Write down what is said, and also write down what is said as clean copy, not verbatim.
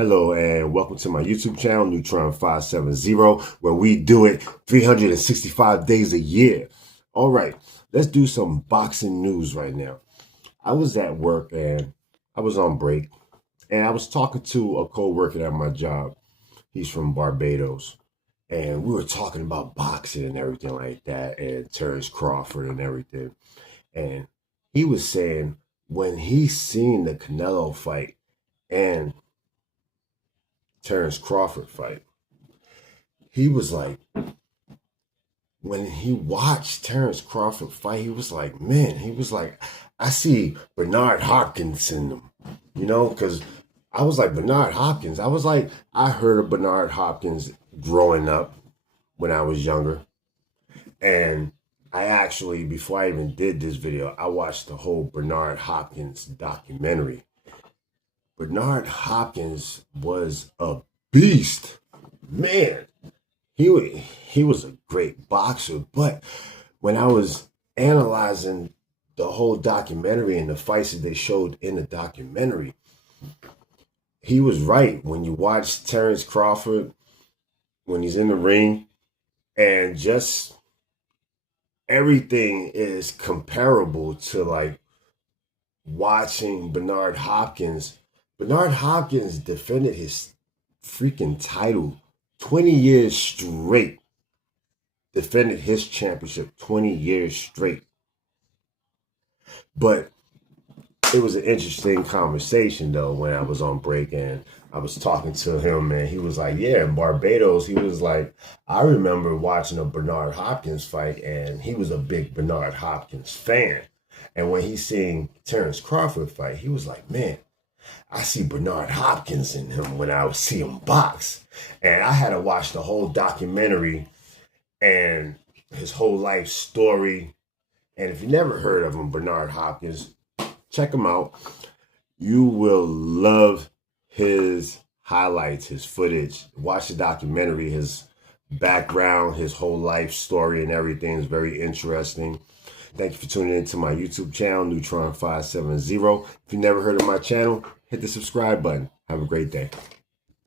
Hello and welcome to my YouTube channel, Neutron 570, where we do it 365 days a year. All right, let's do some boxing news right now. I was at work and I was on break and I was talking to a co-worker at my job. He's from Barbados. And we were talking about boxing and everything like that and Terrence Crawford and everything. And he was saying when he seen the Canelo fight and Terrence Crawford fight, he was like, when he watched Terrence Crawford fight, he was like, man, he was like, I see Bernard Hopkins in them, because I was like, Bernard Hopkins. I was like, I heard of Bernard Hopkins growing up when I was younger. And I actually, before I even did this video, I watched the whole Bernard Hopkins documentary. Bernard Hopkins was a beast. Man, he was a great boxer. But when I was analyzing the whole documentary and the fights that they showed in the documentary, he was right. When you watch Terrence Crawford, when he's in the ring, and just everything is comparable to like watching Bernard Hopkins. Bernard Hopkins defended his freaking title 20 years straight. Defended his championship 20 years straight. But it was an interesting conversation though when I was on break and I was talking to him and he was like, yeah, in Barbados, he was like, I remember watching a Bernard Hopkins fight and he was a big Bernard Hopkins fan. And when he seen Terrence Crawford fight, he was like, man, I see Bernard Hopkins in him when I see him box. And I had to watch the whole documentary and his whole life story. And if you never heard of him, Bernard Hopkins, check him out. You will love his highlights, his footage. Watch the documentary, his background, his whole life story and everything is very interesting. Thank you for tuning in to my YouTube channel, Neutron 570. If you never heard of my channel, hit the subscribe button. Have a great day.